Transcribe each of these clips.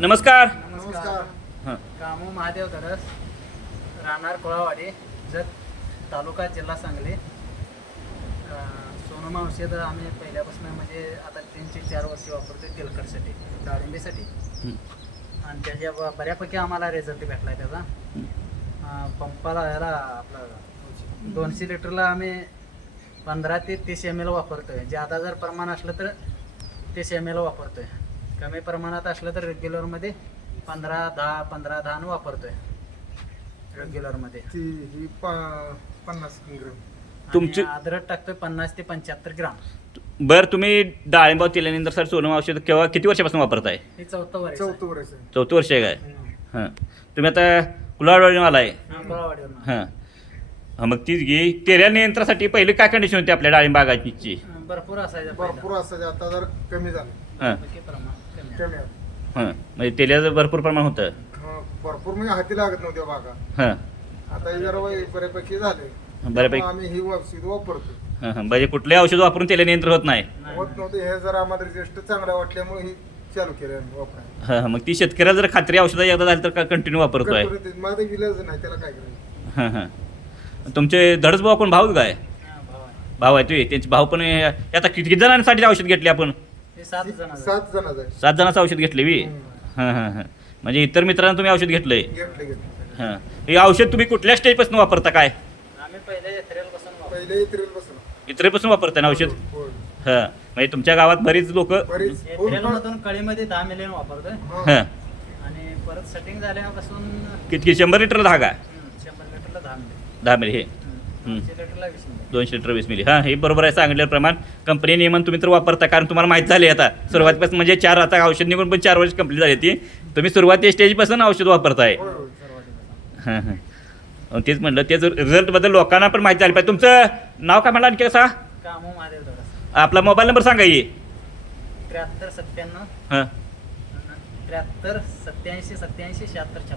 नमस्कार. नमस्कार. हां कामू महादेव धडस, राहणार कोळावाडी, जत, तालुका, जिल्हा सांगली. सोनोमा औषध आम्ही पहिल्यापासून म्हणजे आता 3 ते 4 वर्ष वापरतो तेलकटसाठी, डाळिंबीसाठी. आणि त्याच्या बऱ्यापैकी आम्हाला रिझल्ट भेटला आहे त्याचा. पंपाला याला आपलं 200 लिटरला आम्ही 15 ते 30 ml वापरतोय. ज्यादा जर प्रमाण असलं तर 30 ml वापरतोय. कमी प्रमाणात असलं तर रेग्युलरमध्ये 15-10 वापरतोय रेग्युलरमध्ये. ही 50 ग्रॅम. तुमची अद्रक टाकतोय 50 ते 75 ग्राम. बरं, तुम्ही डाळिंबाव केल्यानंतर सर सोनम औषध केव्हा किती वर्षापासून वापरताय? हे 4थं वर्ष. 4 वर्ष आहे. 4थं वर्ष आहे काय? हां तुम्ही आता कुलाडवाडीला आलाय. कोळावाडीवरून. हां हां मग तीच घे. तेल्या नियंत्रणासाठी पहिली काय कंडिशन होती आपल्या डाळिंब बागाची? भरपूर असायचं भरपूर असायचे, आता जर कमी झालं. हां प्रमाण कमी आहे. कमी आहे. हां म्हणजे तेल्याचं भरपूर प्रमाण होतं. भरपूर म्हणजे हाती लागत नव्हत्या बागा. हां आता हे जरा बऱ्यापैकी झाले. बऱ्यापैकी. आम्ही ही औषध वापरतो. हां हां म्हणजे कुठलंही औषध वापरून तेल्या नियंत्रण होत नाही. होत नव्हते, हे जरा आम्हाला रिझल्ट चांगला वाटल्यामुळे ही चालू केले आम्ही वापरायला. हां हां मग ती शेतकऱ्याला जर खात्री औषधं एकदा झाली तर कंटिन्यू वापरतोय. माझं गेलंच नाही, त्याला काय करायचं. हां हां तुमचे धडस भाऊ पण भाऊ काय? भाव आहे. भाऊ आहे तुम्ही, त्यांचे भाऊ पण आता किती जणांसाठी औषध घेतले आपण? हे 7 जण 7 जणांचं आहे. 7 जणांचं औषध घेतले वी. हां हां हां म्हणजे इतर मित्रांना तुम्ही औषध घेतलंय. घेतले. हां हे औषध तुम्ही कुठल्या स्टेजपासून वापरता काय? आम्ही पहिले एथेरियल पासून वापरतो. पहिले इतर बसून. इतरेपासून वापरता ना औषध? होय. हां म्हणजे तुमच्या गावात बरीच लोक. बरीच एथेरियल मधून कळीमध्ये 10 मिलियन वापरतोय. हां आणि परत सेटिंग झाल्यापासून किती 100 लिटरला दहा का? 100 लिटरला 10 मिलियन. 10 मिली हे 200 लिटरला 20 मिलियन. 200 litre 20 milli. हां हे बरोबर आहे सांगितलं प्रमाण. कंपनी नियमन तुम्ही तर वापरता कारण तुम्हाला माहीत झाले आता सुरुवातीपासून म्हणजे 4 आता औषध निघून पण 4 वर्ष कंप्लीट झाली ती. तुम्ही सुरुवाती स्टेजपासून औषध वापरताय. होय, होय. सुरुवातीपासून. हां हां तेच म्हटलं तेच रिझल्टबद्दल लोकांना पण माहिती झाली पाहिजे. तुमचं नाव काय म्हणलं आणखी कसा? कामू महादेव धडस. आपला मोबाईल नंबर सांगा ये. 73 हां 87 76 56.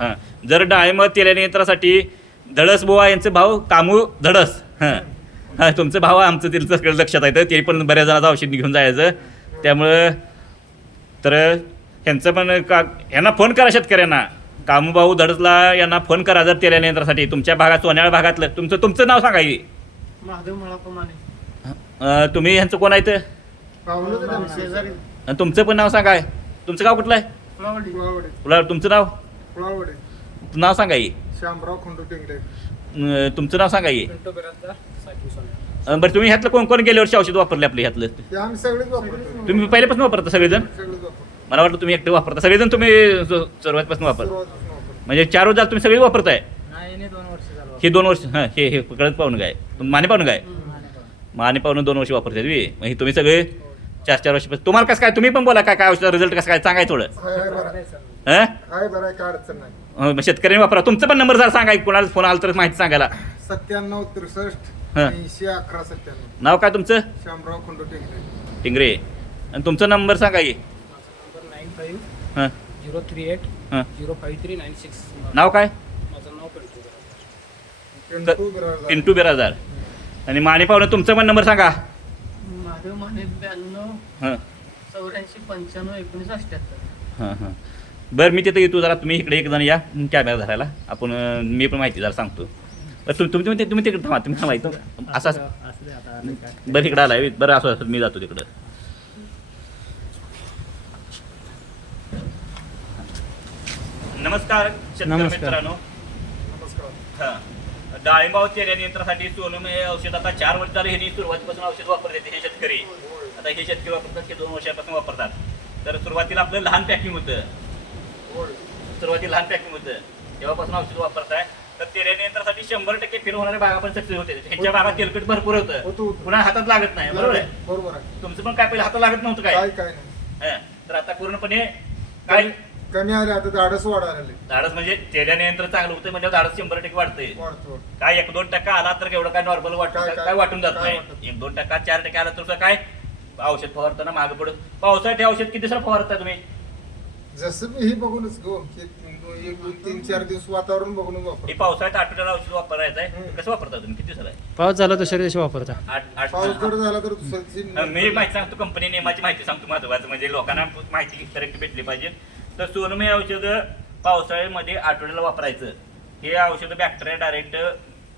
हां जर डाळिंब तेल्या नियंत्रणासाठी धडस बुवा यांचे भाऊ कामू धडस. हां हां तुमचे भाऊ आमचं तिथलं सगळं लक्षात येतं. ते पण बऱ्याच जणांचं औषध घेऊन जायचं त्यामुळं तर ह्यांचं पण ह्यांना फोन करा शेतकऱ्यांना. कामू भाऊ धडसला यांना फोन करा जर तेल्या नियंत्रणासाठी तुमच्या भागात सोन्याळ भागातलं. तुमचं नाव सांगा ये. महादेव मळाप्रमाणे. तुम्ही ह्यांचं कोण आहे तर पाहुणं तर त्यांना शेजारी. तुमचं पण नाव सांगा. तुमचं गाव कुठलं आहे? कुळावडे. तुमचं नाव कुळावडे. नाव सांगा ये. शामराव खंडू टेंगडे. तुमचं नाव सांगा ये. पिंटू बिराजदार, सायकल सोन्या. बरं तुम्ही ह्यातलं कोण गेल्या वर्षी औषध वापरले आपले ह्यातलं? ते आम्ही सगळेच वापरतो. तुम्ही पहिल्यापासून वापरता सगळेजण? सगळेच वापरतो. मला वाटलं तुम्ही एकटे वापरता. सगळेजण तुम्ही सुरुवातीपासून वापर सुरुवातीपासून वापरतो. म्हणजे 4 वर्ष झालं तुम्ही सगळे वापरताय? नाही, याने 2 वर्ष झालं. हे 2 वर्ष. हां हे कळत पाहुणं काय माने पाहुणं काय वापरतो. माने पाहुणं 2 वर्ष वापरतात तुम्ही. मग हे तुम्ही सगळे 4 वर्षापासून. तुम्हाला कसं काय तुम्ही पण बोला काय औषध रिझल्ट कसं काय सांगाय थोडं. हाय बरं आहे. हां हाय बरं आहे, काय अडचण नाही. मग शेतकऱ्यांनी वापरा. तुमचं पण नंबर जरा सांगा कोणाला फोन आला तर माहिती सांगायला. 97 63 हां. 80 11 97. नाव काय तुमचं? शामराव खंडू टेंगडे. टिंगरे. आणि तुमचा नंबर सांगा की. माझा नंबर 95 हां 038 हां 05396. नाव काय? माझं नाव पिंटू बिराजदार. पिंटू बिराजदार. पिंटू बिराजदार. आणि माने पाहुणं तुमचा पण नंबर सांगा. महादेव माने 92 हां 84 95 19 78. हां हां बरं मी तिथं येतो जरा. तुम्ही इकडे एक जण या कॅमेरा धरायला. आपण मी पण माहिती जरा सांगतो. बरं तुम्ही तिकडे थांबा. तुम्ही थांबा इथं असं असू दे आता आलं काय. बरं इकडं आलाय. बरं असं मी जातो तिकडं. नमस्कार शेतकरी नमस्कार. मित्रांनो. नमस्कार. हां डाळिंबाव तेल्या नियंत्रणासाठी सोनम हे औषध आता 4 वर्ष झाले ह्यांनी सुरुवातीपासून औषध वापरते हे शेतकरी. आता हे शेतकरी वापरतात हे 2 वर्षापासून वापरतात. तर सुरुवातीला आपलं लहान पॅकिंग होतं. होय. सुरुवातीला लहान पॅकिंग होतं तेव्हापासून औषध वापरताय. तर तेल्या नियंत्रणासाठी 100% फेल होणारे बागा पण सक्सेस होते. ह्यांच्या बागात तेलकट भरपूर होतं. होतो. पुन्हा हातात लागत नाही. बरोबर आहे. बरोबर आहे. तुमचं पण काय पहिलं हातात लागत नव्हतं काय? काय नाही. हं. तर आता पूर्णपणे काय कमी आले, आता धाडस वाढायला लागले. धाडस म्हणजे तेल्या नियंत्रण चांगलं होतं म्हणजे धाडस 100% वाढतंय. वाढतो. काय 1-2% आला तर एवढं काय नॉर्मल वाटतं काय- काय वाटून जात काय नाही. वाटत. 1-2% 4% आला तर काय औषध फवारताना मागं पडत. पावसाळ्यात हे औषध किती दिवसाला फवारता तुम्ही? जसं मी ही बघूनच गो 1-3-4 दिवस वातावरण बघूनच हे वापरतो. पावसाळ्यात आठवड्याला औषध वापरायचं आहे. हं. कसं वापरता तुम्ही किती दिवसाला आहे? पाऊस झाला दुसऱ्या दिवशी वापरता. 8 पाऊस जर झाला तर मी माहिती सांगतो. कंपनी नियमाची माहिती सांगतो महत्वाचं म्हणजे लोकांना माहिती करेक्ट भेटली पाहिजे. तर सोनम हे औषधं पावसाळ्यामध्ये आठवड्याला वापरायचं. हे औषधं बॅक्टेरिया डायरेक्ट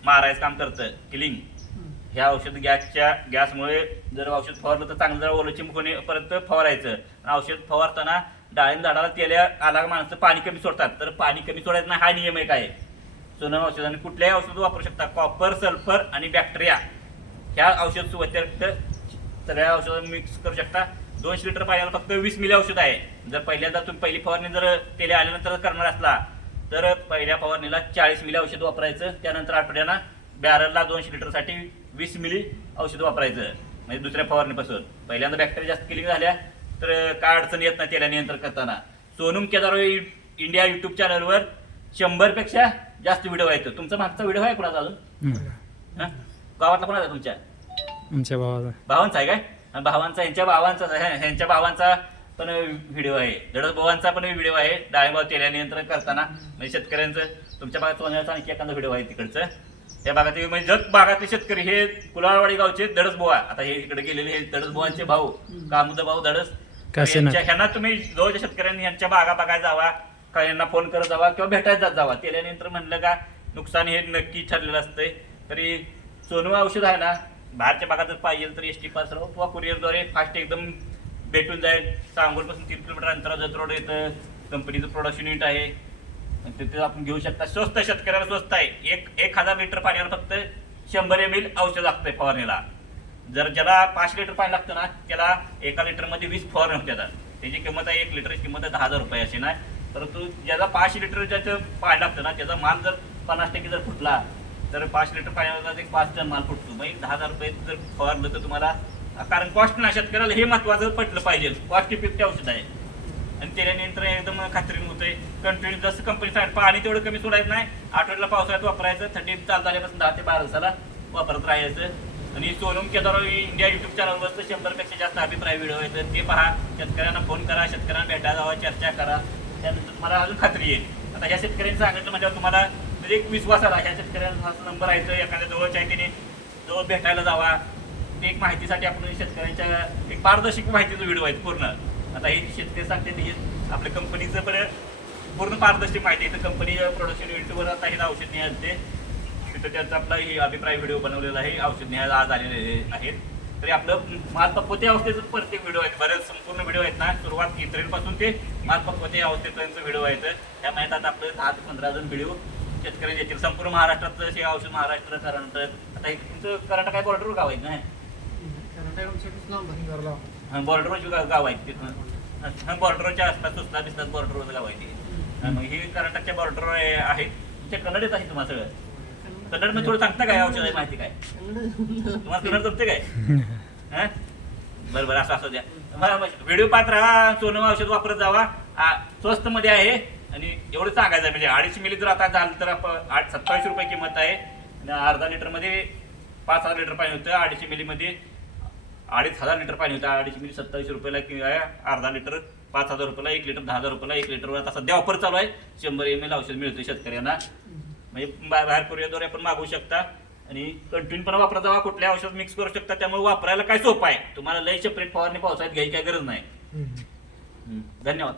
मारायचं काम करतं, किलिंग. हे औषध गॅसमुळे जर औषध फवारलं तर चांगलं जरा ओलं चिंब होणे परत फवारायचं. औषध फवारताना डाळिंब झाडाला तेल्या आला माणसं पाणी कमी सोडतात, तर पाणी कमी सोडायचं नाही हा नियम एक आहे सोनम औषधाने. कुठल्याही औषध वापरू शकता. कॉपर, सल्फर आणि बॅक्टेरिया ह्या औषध व्यतिरिक्त सगळ्या औषधं मिक्स करू शकता. 200 लिटर पाण्याला फक्त 20 मिली औषध आहे. जर पहिल्यांदा तुम्ही पहिली फवारणी जर तेले आल्यानंतर करणार असला तर पहिल्या फवारणीला 40 मिली औषध वापरायचं. त्यानंतर आठवड्याला बॅरलला 200 लिटरसाठी 20 मिली औषध वापरायचं. म्हणजे दुसऱ्या फवारणीपासून पहिल्यांदा बॅक्टेरिया जास्त किलिंग झाल्या तर काय अडचण येत नाही तेला नियंत्रण करताना. सोनम केदार इंडिया युट्यूब चॅनलवर 100 पेक्षा जास्त व्हिडिओ आहेत. तुमचा मागचा व्हिडिओ आहे कुणाचा अजून? हा? गावातला कोणाचा तुमच्या? आमच्या भावांचा आहे काय? ह्यांच्या भावांचा पण व्हिडिओ आहे. धडस भावांचा पण व्हिडिओ आहे डाळिंब तेल्या नियंत्रण करताना. म्हणजे शेतकऱ्यांचं तुमच्या भागात सोन्याचा आणखी एखादा व्हिडिओ आहे तिकडचं. त्या भागातील म्हणजे जत भागातले शेतकरी हे कुलाळवाडी गावचे धडस बोवा. आता हे इकडे गेलेले हे धडस बोवांचे भाऊ कामुद भाऊ धडस. ह्यांना तुम्ही जवळच्या शेतकऱ्यांनी यांच्या बागा बघायला जावा, का यांना फोन करत जावा किंवा भेटायला जावा. तेल्यानंतर म्हणलं का नुकसान हे नक्की ठरलेलं असतंय. तरी सोनम औषध आहे ना, बाहेरच्या भागात जर पाहिजे तर एसटी पास किंवा कुरिअरद्वारे फास्ट एकदम भेटून जाईल. सांगोलपासून 3 किलोमीटर अंतरावर जत रोड येतं. कंपनीचं प्रोडक्शन युनिट आहे, तिथे आपण घेऊ शकता. स्वस्त शेतकऱ्याला स्वस्त आहे. 1000 लिटर पाण्याला फक्त 100 ml औषध लागतंय फवारणीला. जर ज्याला 5 लिटर पाणी लागतं ना त्याला 1 लिटरमध्ये 20 फवारणी होत्यात. त्याची किंमत आहे 1 लिटरची किंमत आहे 10,000 रुपये अशी नाही. परंतु ज्याला 5 लिटर ज्याचं पाणी लागतं ना त्याचा माल जर 50% जर फुटला तर 5 लिटर पाण्याला 5 टन माल फुटतो. म्हणजे 10,000 रुपये जर फवारलं तर तुम्हाला, कारण कॉस्ट ना शेतकऱ्याला हे महत्वाचं पटलं पाहिजे. कॉस्ट इफेक्टिव्ह औषध आहे आणि त्याच्यानंतर एकदम खात्रीन होतंय. कंटिन्यू जसं कंपनी सांगते पाणी तेवढं कमी सोडायचं नाही. आठवड्याला पावसाळ्यात वापरायचं. थंडी चालू झाल्यापासून 10 ते 12 दिवसाला वापरत राहायचं. आणि सोनम केदार इंडिया युट्यूब चॅनलवर 100 पेक्षा जास्त अभिप्राय व्हिडिओ आहेत. ते पहा, शेतकऱ्यांना फोन करा, शेतकऱ्यांना भेटायला जावा, चर्चा करा. त्यानंतर तुम्हाला अजून खात्री येईल. आता ह्या शेतकऱ्यांनी सांगितलं म्हणजे तुम्हाला म्हणजे एक विश्वास आला. ह्या शेतकऱ्यांचा नंबर आहे तर एखाद्या जवळच्या आहे त्याने जवळ भेटायला जावा. ते एक माहितीसाठी आपण शेतकऱ्यांच्या एक पारदर्शक माहितीचं व्हिडिओ आहे पूर्ण. आता हे शेतकरी सांगते ते आपल्या कंपनीचं पण पूर्ण पारदर्शक माहिती आहे. तर कंपनी प्रोडक्शन युनिटवर आता हे औषध निहायचे तिथं त्यांचा आपला हे अभिप्राय व्हिडिओ बनवलेला आहे. औषध निहायला आज आलेले आहेत. तरी आपलं माल पक्वते अवस्थेचं प्रत्येक व्हिडिओ आहेत. बरेच संपूर्ण व्हिडिओ आहेत ना, सुरुवात एप्रिलपासून ते माल पक्वते अवस्थेपर्यंत व्हिडिओ आहेत. त्या महिन्यात आता आपलं 10 ते 15 जण व्हिडिओ शेतकरी येतील. संपूर्ण महाराष्ट्राचं हे औषध महाराष्ट्र कर्नाटक. आता हे तुमचं कर्नाटक काय बॉर्डरवर गाव आहे नाही? बॉर्डरवर गाव आहे तिथं. बॉर्डरच्या आसपास सुस्ता बिस्तात बॉर्डरवर गाव आहे ते. मग हे कर्नाटकच्या बॉर्डरवर आहे. तुमच्या कन्नड येत आहे तुम्हाला सगळं? कन्नड मध्ये थोडं सांगता काय औषध आहे माहिती काय? तुम्हाला कन्नड जमते काय? बरं असं द्या. व्हिडिओ पाहत राहा. सोनम औषध वापरत जावा. स्वस्त मध्ये आहे आणि एवढं सांगायचं म्हणजे 250 मिली जर आता झालं तर 27 रुपये किंमत आहे. आणि अर्धा लिटर मध्ये 5000 लिटर पाणी होतं. 250 मिली मध्ये 2500 लिटर पाणी होतं. 250 मिली 27 रुपयाला किंवा अर्धा लिटर 5000 रुपयाला, 1 लिटर 10,000 रुपयाला. 1 लिटरवर आता सध्या ऑफर चालू आहे. 100 ml औषध मिळतं शेतकऱ्यांना. म्हणजे बाहेर कुरिअरद्वारे आपण मागवू शकता आणि कंटिन्यू पण वापरत जावा. कुठल्या औषध मिक्स करू शकता. त्यामुळे वापरायला काय सोपं आहे. तुम्हाला लई सेपरेट फवारणी पावसाळ्यात घ्यायची काय गरज नाही. धन्यवाद.